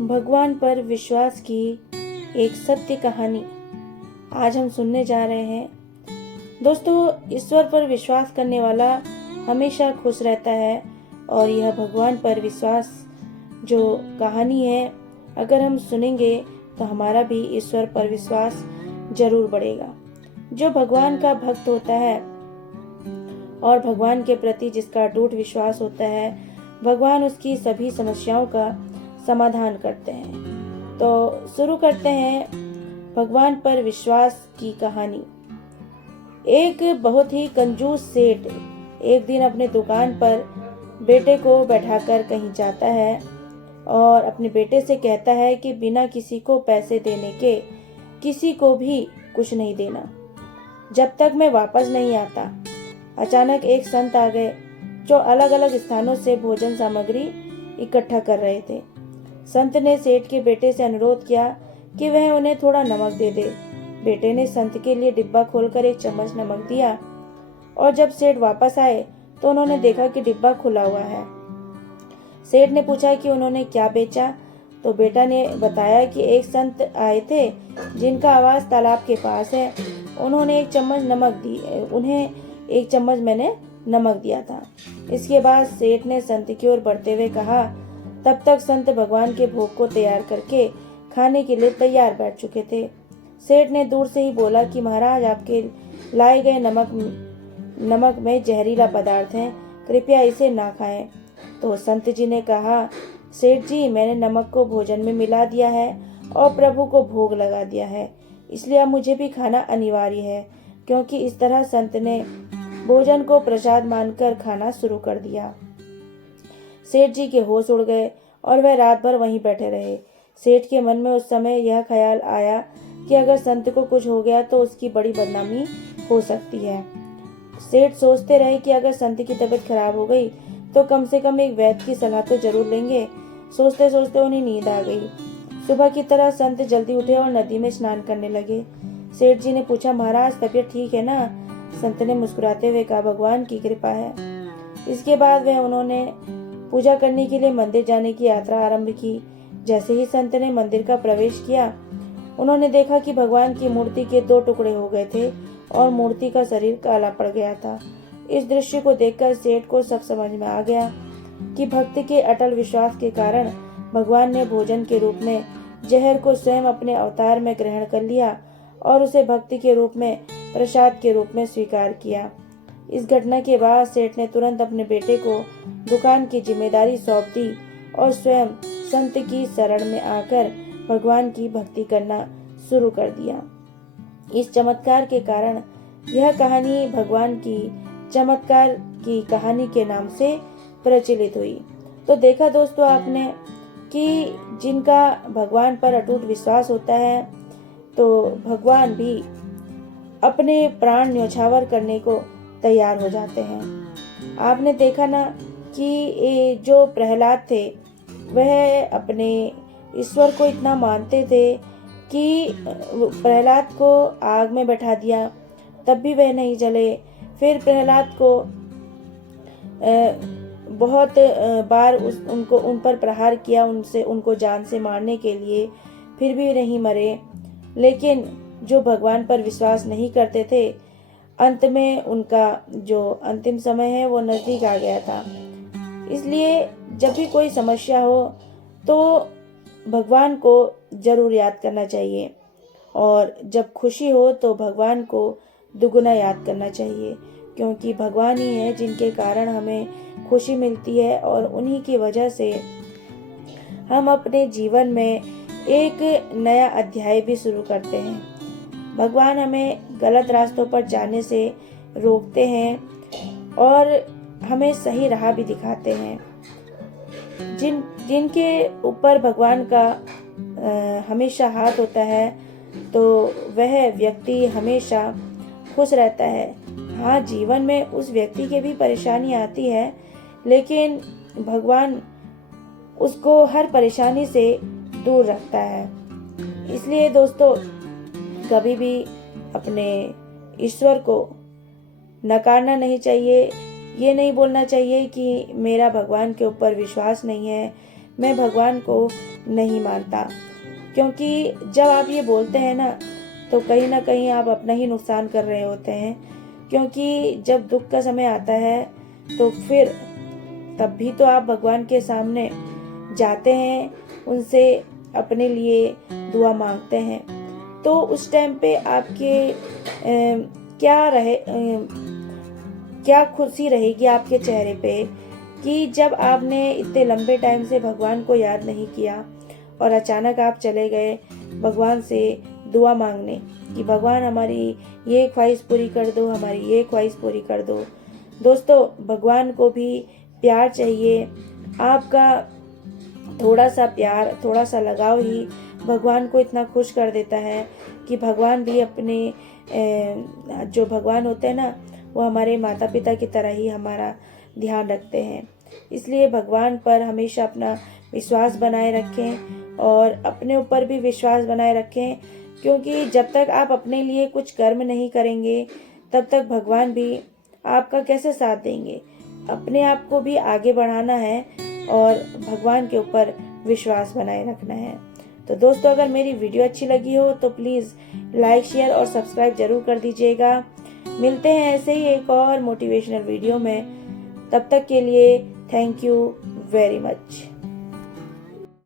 भगवान पर विश्वास की एक सत्य कहानी आज हम सुनने जा रहे हैं। दोस्तों, ईश्वर पर विश्वास करने वाला हमेशा खुश रहता है और यह भगवान पर विश्वास जो कहानी है, अगर हम सुनेंगे तो हमारा भी ईश्वर पर विश्वास जरूर बढ़ेगा। जो भगवान का भक्त होता है और भगवान के प्रति जिसका अटूट विश्वास होता है, भगवान उसकी सभी समस्याओं का समाधान करते हैं। तो शुरू करते हैं भगवान पर विश्वास की कहानी। एक बहुत ही कंजूस सेठ एक दिन अपने दुकान पर बेटे को बैठाकर कहीं जाता है और अपने बेटे से कहता है कि बिना किसी को पैसे देने के किसी को भी कुछ नहीं देना जब तक मैं वापस नहीं आता। अचानक एक संत आ गए जो अलग अलग स्थानों से भोजन सामग्री इकट्ठा कर रहे थे। संत ने सेठ के बेटे से अनुरोध किया कि वह उन्हें थोड़ा नमक दे दे। बेटे ने संत के लिए डिब्बा खोलकर एक चम्मच नमक दिया और जब सेठ वापस आए तो उन्होंने देखा कि डिब्बा खुला हुआ है। सेठ ने पूछा कि उन्होंने क्या बेचा, तो बेटा ने बताया कि एक संत आए थे जिनका आवास तालाब के पास है। उन्हें एक चम्मच मैंने नमक दिया था। इसके बाद सेठ ने संत की ओर बढ़ते हुए कहा, तब तक संत भगवान के भोग को तैयार करके खाने के लिए तैयार बैठ चुके थे। सेठ ने दूर से ही बोला कि महाराज, आपके लाए गए नमक में जहरीला पदार्थ है, कृपया इसे ना खाएं। तो संत जी ने कहा, सेठ जी, मैंने नमक को भोजन में मिला दिया है और प्रभु को भोग लगा दिया है, इसलिए अब मुझे भी खाना अनिवार्य है। क्योंकि इस तरह संत ने भोजन को प्रसाद मानकर खाना शुरू कर दिया। सेठ जी के होश उड़ गए और वह रात भर वहीं बैठे रहे। सेठ के मन में उस समय यह ख्याल आया कि अगर संत को कुछ हो गया तो उसकी बड़ी बदनामी हो सकती है। सेठ सोचते रहे कि अगर संत की तबीयत खराब हो गई तो कम से कम एक वैद्य की सलाह तो जरूर लेंगे। सोचते सोचते उन्हें नींद आ गई। सुबह की तरह संत जल्दी उठे और नदी में स्नान करने लगे। सेठ जी ने पूछा, महाराज, तबीयत ठीक है ना? संत ने मुस्कुराते हुए कहा, भगवान की कृपा है। इसके बाद उन्होंने पूजा करने के लिए मंदिर जाने की यात्रा आरंभ की। जैसे ही संत ने मंदिर का प्रवेश किया, उन्होंने देखा कि भगवान की मूर्ति के 2 टुकड़े हो गए थे और मूर्ति का शरीर काला पड़ गया था। इस दृश्य को देखकर सेठ को सब समझ में आ गया कि भक्त के अटल विश्वास के कारण भगवान ने भोजन के रूप में जहर को स्वयं अपने अवतार में ग्रहण कर लिया और उसे भक्ति के रूप में प्रसाद के रूप में स्वीकार किया। इस घटना के बाद सेठ ने तुरंत अपने बेटे को दुकान की जिम्मेदारी सौंप दी और स्वयं संत की शरण में आकर भगवान की भक्ति करना शुरू कर दिया। इस चमत्कार के कारण यह कहानी भगवान की चमत्कार की कहानी के नाम से प्रचलित हुई। तो देखा दोस्तों आपने कि जिनका भगवान पर अटूट विश्वास होता है तो भगवान भी अपने प्राण न्यौछावर करने को तैयार हो जाते हैं। आपने देखा ना कि जो प्रहलाद थे वह अपने ईश्वर को इतना मानते थे कि प्रहलाद को आग में बैठा दिया तब भी वह नहीं जले। फिर प्रहलाद को बहुत बार उन पर प्रहार किया, उनको जान से मारने के लिए, फिर भी नहीं मरे। लेकिन जो भगवान पर विश्वास नहीं करते थे, अंत में उनका जो अंतिम समय है वो नजदीक आ गया था। इसलिए जब भी कोई समस्या हो तो भगवान को जरूर याद करना चाहिए और जब खुशी हो तो भगवान को दुगुना याद करना चाहिए, क्योंकि भगवान ही है जिनके कारण हमें खुशी मिलती है और उन्हीं की वजह से हम अपने जीवन में एक नया अध्याय भी शुरू करते हैं। भगवान हमें गलत रास्तों पर जाने से रोकते हैं और हमें सही राह भी दिखाते हैं। जिनके ऊपर भगवान का हमेशा हाथ होता है तो वह व्यक्ति हमेशा खुश रहता है। हाँ, जीवन में उस व्यक्ति के भी परेशानी आती है, लेकिन भगवान उसको हर परेशानी से दूर रखता है। इसलिए दोस्तों, कभी भी अपने ईश्वर को नकारना नहीं चाहिए। ये नहीं बोलना चाहिए कि मेरा भगवान के ऊपर विश्वास नहीं है, मैं भगवान को नहीं मानता। क्योंकि जब आप ये बोलते हैं ना, तो कहीं ना कहीं आप अपना ही नुकसान कर रहे होते हैं। क्योंकि जब दुख का समय आता है तो फिर तब भी तो आप भगवान के सामने जाते हैं, उनसे अपने लिए दुआ मांगते हैं। तो उस टाइम पे आपके क्या खुशी रहेगी आपके चेहरे पे कि जब आपने इतने लंबे टाइम से भगवान को याद नहीं किया और अचानक आप चले गए भगवान से दुआ मांगने कि भगवान हमारी ये ख्वाहिश पूरी कर दो, हमारी ये ख्वाहिश पूरी कर दो। दोस्तों, भगवान को भी प्यार चाहिए। आपका थोड़ा सा प्यार, थोड़ा सा लगाव ही भगवान को इतना खुश कर देता है कि भगवान भी अपने जो भगवान होते हैं ना, वो हमारे माता पिता की तरह ही हमारा ध्यान रखते हैं। इसलिए भगवान पर हमेशा अपना विश्वास बनाए रखें और अपने ऊपर भी विश्वास बनाए रखें। क्योंकि जब तक आप अपने लिए कुछ कर्म नहीं करेंगे तब तक भगवान भी आपका कैसे साथ देंगे। अपने आप को भी आगे बढ़ाना है और भगवान के ऊपर विश्वास बनाए रखना है। तो दोस्तों, अगर मेरी वीडियो अच्छी लगी हो तो प्लीज़ लाइक, शेयर और सब्सक्राइब जरूर कर दीजिएगा। मिलते हैं ऐसे ही एक और मोटिवेशनल वीडियो में। तब तक के लिए थैंक यू वेरी मच।